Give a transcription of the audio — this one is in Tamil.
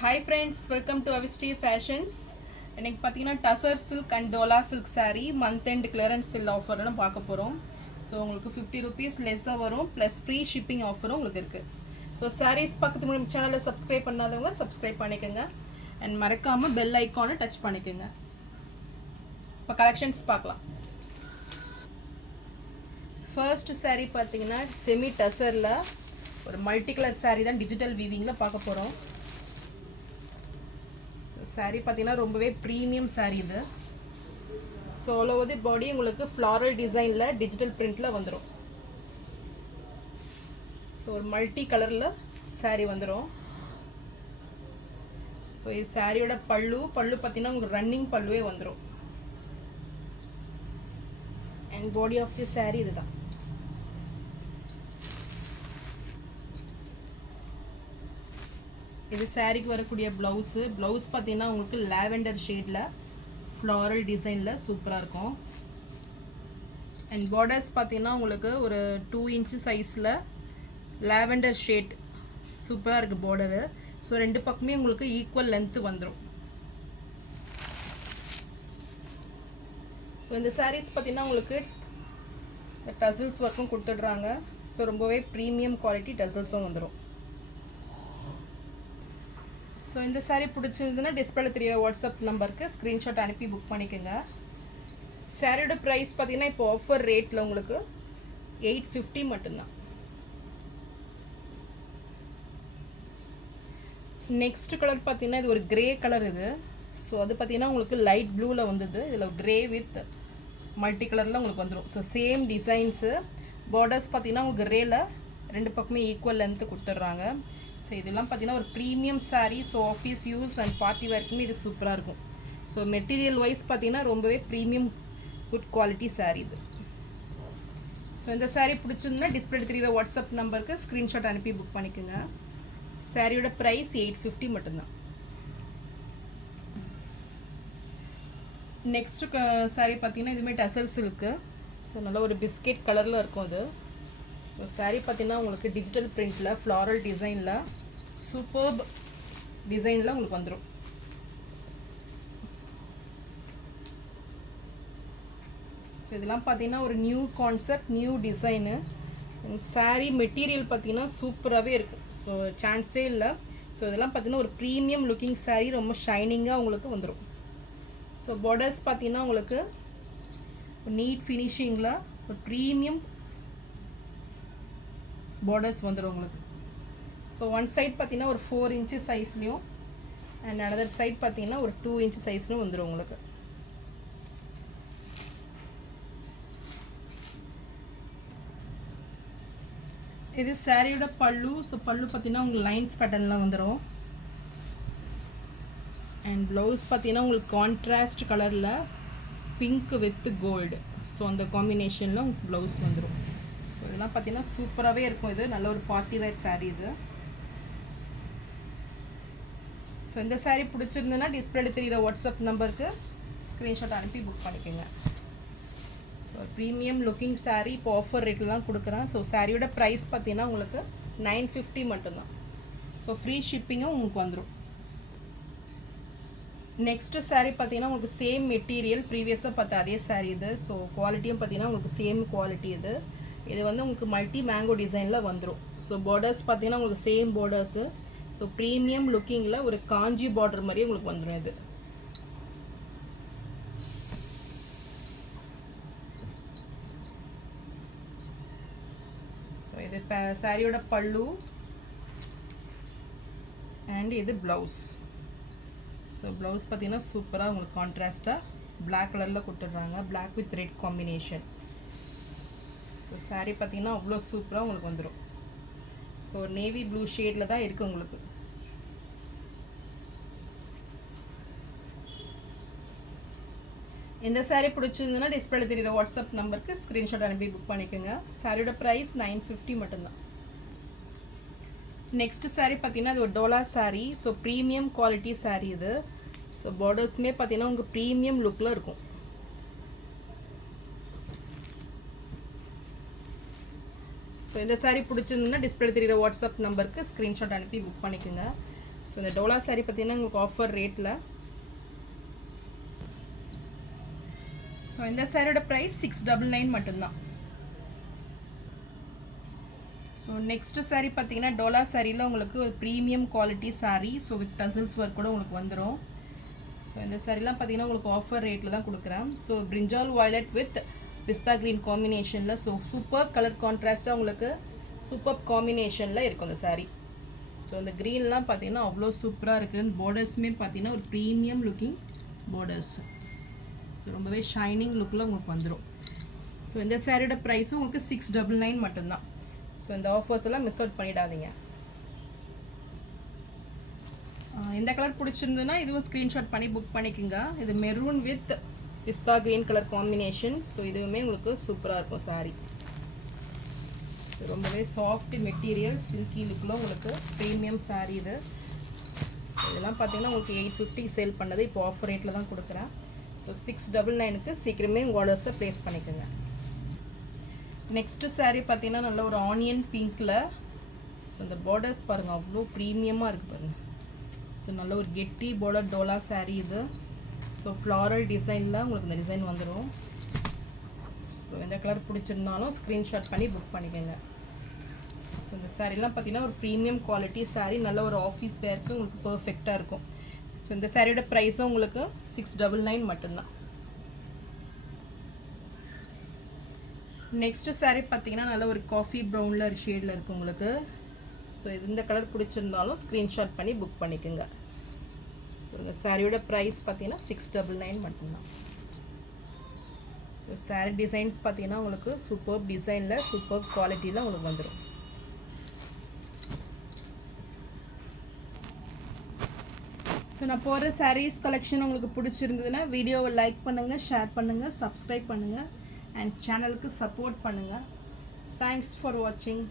Hi friends, welcome to Avistry Fashions. இன்னைக்கு பார்த்தீங்கன்னா tussar silk and dola silk saree month end clearance sale ஆஃபர்னு பார்க்க போகிறோம். ஸோ உங்களுக்கு 50 rupees லெஸ்ஸாக வரும் ப்ளஸ் ஃப்ரீ ஷிப்பிங் ஆஃபரும் உங்களுக்கு இருக்குது. ஸோ sarees பக்கத்துக்கு முன்னாடி சேனலை சப்ஸ்கிரைப் பண்ணாதவங்க சப்ஸ்கிரைப் பண்ணிக்கோங்க அண்ட் மறக்காமல் பெல் ஐக்கானை டச் பண்ணிக்கோங்க. இப்போ கலெக்ஷன்ஸ் பார்க்கலாம். ஃபர்ஸ்ட் saree பார்த்தீங்கன்னா செமி டசரில் ஒரு மல்டி கலர் saree தான் டிஜிட்டல் வீவிங்கில் பார்க்க போகிறோம். சாரீ பார்த்தீங்கன்னா ரொம்பவே ப்ரீமியம் சாரீ இது. ஸோ ஆல் ஓவர் தி பாடி உங்களுக்கு ஃப்ளாரல் டிசைனில் டிஜிட்டல் பிரிண்டில் வந்துடும். ஸோ ஒரு மல்டி கலரில் சாரீ வந்துடும். ஸோ இது சாரியோட பல்லு பார்த்தீங்கன்னா உங்களுக்கு ரன்னிங் பல்லுவே வந்துடும். And body of the sari இதுதான். இது சாரீக்கு வரக்கூடிய ப்ளவுஸ் பார்த்தீங்கன்னா உங்களுக்கு லாவெண்டர் ஷேடில் ஃப்ளாரல் டிசைனில் சூப்பராக இருக்கும். அண்ட் பார்டர்ஸ் பார்த்தீங்கன்னா உங்களுக்கு ஒரு 2 inch சைஸில் லாவெண்டர் ஷேட் சூப்பராக இருக்குது பார்டரு. ஸோ ரெண்டு பக்கமே உங்களுக்கு ஈக்குவல் லென்த்து வந்துடும். ஸோ இந்த சாரீஸ் பார்த்தீங்கன்னா உங்களுக்கு டசல்ஸ் ஒர்க்கும் கொடுத்துட்றாங்க. ஸோ ரொம்பவே ப்ரீமியம் குவாலிட்டி டசல்ஸும் வந்துடும். ஸோ இந்த சாரீ பிடிச்சிருந்துன்னா டிஸ்பிளேல தெரியற வாட்ஸ்அப் நம்பருக்கு ஸ்க்ரீன்ஷாட் அனுப்பி புக் பண்ணிக்கோங்க. சாரியோட ப்ரைஸ் பார்த்தீங்கன்னா இப்போ ஆஃபர் ரேட்டில் உங்களுக்கு 850 மட்டும்தான். நெக்ஸ்ட் கலர் பார்த்தீங்கன்னா இது ஒரு கிரே கலர் இது. ஸோ அது பார்த்தீங்கன்னா உங்களுக்கு லைட் ப்ளூவில் வந்தது. இதில் கிரே வித் மல்டி கலரில் உங்களுக்கு வந்துடும். ஸோ சேம் டிசைன்ஸு பார்டர்ஸ் பார்த்தீங்கன்னா உங்களுக்கு கிரேல ரெண்டு பக்கமே ஈக்குவல் லென்த்து கொடுத்துட்றாங்க. ஸோ இதெல்லாம் பார்த்தீங்கன்னா ஒரு premium sari. So office use and party வேர்க்குமே இது சூப்பராக இருக்கும். ஸோ மெட்டீரியல் வைஸ் பார்த்தீங்கன்னா ரொம்பவே ப்ரீமியம் குட் குவாலிட்டி சாரீ இது. ஸோ இந்த சாரீ பிடிச்சிருந்தா டிஸ்பிளே தெரியுற வாட்ஸ்அப் நம்பருக்கு ஸ்க்ரீன்ஷாட் அனுப்பி புக் பண்ணிக்கோங்க. சாரியோட ப்ரைஸ் 850 மட்டும்தான். நெக்ஸ்ட்டு சாரீ பார்த்தீங்கன்னா இதுவுமே டசர் சில்க்கு. ஸோ நல்லா ஒரு பிஸ்கெட் கலரில் இருக்கும் அது. ஸோ சாரீ பார்த்தீங்கன்னா உங்களுக்கு டிஜிட்டல் பிரிண்டில் ஃப்ளாரல் டிசைனில் சூப்பர்ப் டிசைனில் உங்களுக்கு வந்துடும். ஸோ இதெல்லாம் பார்த்தீங்கன்னா ஒரு new concept new design. Sari material பார்த்தீங்கன்னா சூப்பராகவே இருக்கும். ஸோ சான்ஸே இல்லை. ஸோ இதெல்லாம் பார்த்தீங்கன்னா ஒரு ப்ரீமியம் லுக்கிங் சாரீ ரொம்ப ஷைனிங்காக உங்களுக்கு வந்துடும். ஸோ பார்டர்ஸ் பார்த்தீங்கன்னா உங்களுக்கு நீட் ஃபினிஷிங்கில் ஒரு ப்ரீமியம் பார்டர்ஸ் வந்துடும் உங்களுக்கு. ஸோ ஒன் சைட் பார்த்தீங்கன்னா ஒரு 4 inch சைஸ்லையும் அண்ட் அனதர் சைட் பார்த்தீங்கன்னா ஒரு 2 inch சைஸ்லையும் வந்துடும் உங்களுக்கு. இது சாரியோட பல்லு. ஸோ பல்லு பார்த்தீங்கன்னா உங்களுக்கு லைன்ஸ் பேட்டர்னில் வந்துடும். அண்ட் ப்ளவுஸ் பார்த்தீங்கன்னா உங்களுக்கு கான்ட்ராஸ்ட் கலரில் பிங்க் வித் கோல்டு. ஸோ அந்த காம்பினேஷனில் உங்களுக்கு ப்ளவுஸ் வந்துடும். ஸோ இதெல்லாம் பார்த்தீங்கன்னா சூப்பராகவே இருக்கும். இது நல்ல ஒரு பார்ட்டி வேர் சாரீ இது. ஸோ இந்த சாரீ பிடிச்சிருந்ததுன்னா டிஸ்பிளேல தெரிகிற வாட்ஸ்அப் நம்பருக்கு ஸ்க்ரீன்ஷாட் அனுப்பி புக் பண்ணிக்கோங்க. ஸோ ப்ரீமியம் லுக்கிங் சாரீ இப்போ ஆஃபர் ரேட்டில் தான் கொடுக்குறேன். ஸோ சாரியோட ப்ரைஸ் பார்த்தீங்கன்னா உங்களுக்கு 950 மட்டும்தான். ஸோ ஃப்ரீ ஷிப்பிங்கும் உங்களுக்கு வந்துடும். நெக்ஸ்ட்டு சாரீ பார்த்தீங்கன்னா உங்களுக்கு சேம் மெட்டீரியல் ப்ரீவியஸாக பார்த்த அதே சாரீ இது. ஸோ குவாலிட்டியும் பார்த்தீங்கன்னா உங்களுக்கு சேம் குவாலிட்டி இது. இது வந்து உங்களுக்கு மல்டி மேங்கோ டிசைனில் வந்துடும். ஸோ பார்டர்ஸ் பார்த்தீங்கன்னா உங்களுக்கு சேம் பார்டர்ஸு. ஸோ ப்ரீமியம் லுக்கிங்கில் ஒரு காஞ்சி பார்டர் மாதிரியே உங்களுக்கு வந்துடும் இது. ஸோ இது சாரியோட பல்லு அண்ட் இது ப்ளவுஸ். ஸோ ப்ளவுஸ் பார்த்தீங்கன்னா சூப்பராக உங்களுக்கு கான்ட்ராஸ்டாக பிளாக் கலரில் கொடுத்துட்றாங்க. Black with red combination. So sari பார்த்தீங்கன்னா அவ்வளோ சூப்பராக உங்களுக்கு வந்துடும். ஸோ நேவி ப்ளூ ஷேடில் தான் இருக்குது உங்களுக்கு. இந்த சாரீ பிடிச்சிருந்ததுன்னா டிஸ்பிளேல தெரியுற வாட்ஸ்அப் நம்பருக்கு ஸ்க்ரீன்ஷாட் அனுப்பி புக் பண்ணிக்கோங்க. சாரியோட ப்ரைஸ் 950 மட்டும்தான். நெக்ஸ்ட் சாரீ பார்த்தீங்கன்னா இது ஒரு Dola sari. So premium quality sari இது. ஸோ பார்டர்ஸுமே பார்த்தீங்கன்னா உங்களுக்கு ப்ரீமியம் லுக்கில் இருக்கும். ஸோ இந்த சாரீ பிடிச்சிருந்ததுன்னா டிஸ்பிளே தெரியுற வாட்ஸ்அப் நம்பருக்கு ஸ்க்ரீன்ஷாட் அனுப்பி புக் பண்ணிக்கோங்க. ஸோ இந்த டோலா saree பார்த்தீங்கன்னா உங்களுக்கு ஆஃபர் ரேட்டில். ஸோ இந்த சாரியோட ப்ரைஸ் 699 மட்டும்தான். ஸோ நெக்ஸ்ட் saree பார்த்தீங்கன்னா டோலா சாரியில் உங்களுக்கு ஒரு premium quality saree. So with tassels work கூட உங்களுக்கு வந்துடும். ஸோ இந்த சாரீலாம் பார்த்தீங்கன்னா உங்களுக்கு ஆஃபர் ரேட்டில் தான் கொடுக்குறேன். So brinjal violet with pista green காம்பினேஷனில். ஸோ சூப்பர் கலர் கான்ட்ராஸ்ட்டாக உங்களுக்கு சூப்பர் காம்பினேஷனில் இருக்கும் இந்த saree. ஸோ இந்த க்ரீன்லாம் பார்த்தீங்கன்னா அவ்வளோ சூப்பராக இருக்குது. பார்டர்ஸுமே பார்த்தீங்கன்னா ஒரு ப்ரீமியம் லுக்கிங் பார்டர்ஸ். ஸோ ரொம்பவே ஷைனிங் லுக்கில் உங்களுக்கு வந்துடும். ஸோ இந்த சாரியோட ப்ரைஸும் உங்களுக்கு 699 மட்டும்தான். ஸோ இந்த ஆஃபர்ஸ் எல்லாம் மிஸ் அவுட் பண்ணிடாதீங்க. இந்த கலர் பிடிச்சிருந்ததுன்னா இதுவும் ஸ்க்ரீன்ஷாட் பண்ணி புக் பண்ணிக்கோங்க. இது maroon with pista green colour combination. So இதுவுமே உங்களுக்கு சூப்பராக இருக்கும் சாரீ. ஸோ ரொம்பவே சாஃப்ட் மெட்டீரியல் சில்கி லுக்கில் உங்களுக்கு ப்ரீமியம் சாரீ இது. ஸோ இதெல்லாம் பார்த்தீங்கன்னா உங்களுக்கு 850 சேல் பண்ணது இப்போ ஆஃபர் ரேட்டில் தான் கொடுக்குறேன். ஸோ 699க்கு சீக்கிரமே உங்கள் ஆர்டர்ஸை ப்ளேஸ் பண்ணிக்கோங்க. நெக்ஸ்ட்டு சாரீ பார்த்தீங்கன்னா நல்ல ஒரு ஆனியன் பிங்க்கில். ஸோ இந்த பார்டர்ஸ் பாருங்கள் அவ்வளோ ப்ரீமியமாக இருக்குது பாருங்கள். ஸோ நல்ல ஒரு கெட்டி பார்டர் டோலா சாரீ இது. ஸோ ஃப்ளாரல் டிசைனில் உங்களுக்கு இந்த டிசைன் வந்துடும். ஸோ இந்த கலர் பிடிச்சிருந்தாலும் ஸ்க்ரீன்ஷாட் பண்ணி புக் பண்ணிக்கோங்க. ஸோ இந்த சாரீலாம் பார்த்தீங்கன்னா ஒரு ப்ரீமியம் குவாலிட்டி சாரீ. நல்ல ஒரு ஆஃபீஸ் வேர்க்கு உங்களுக்கு பர்ஃபெக்டாக இருக்கும். ஸோ இந்த சாரியோட ப்ரைஸும் உங்களுக்கு 699 மட்டும்தான். நெக்ஸ்ட்டு சாரீ பார்த்தீங்கன்னா நல்ல ஒரு காஃபி ப்ரௌனில் ஒரு ஷேடில் இருக்குது உங்களுக்கு. ஸோ இந்த கலர் பிடிச்சிருந்தாலும் ஸ்க்ரீன்ஷாட் பண்ணி புக் பண்ணிக்கோங்க. ஸோ இந்த சாரியோட ப்ரைஸ் பார்த்தீங்கன்னா 699 மட்டும்தான். ஸோ சாரீ டிசைன்ஸ் பார்த்தீங்கன்னா உங்களுக்கு சூப்பர் டிசைனில் சூப்பர் குவாலிட்டியில் உங்களுக்கு வந்துடும். ஸோ நான் போகிற சாரீஸ் கலெக்ஷன் உங்களுக்கு பிடிச்சிருந்ததுன்னா வீடியோவை லைக் பண்ணுங்கள், ஷேர் பண்ணுங்கள், சப்ஸ்கிரைப் பண்ணுங்கள் அண்ட் சேனலுக்கு சப்போர்ட் பண்ணுங்கள். தேங்க்ஸ் ஃபார் வாட்சிங்.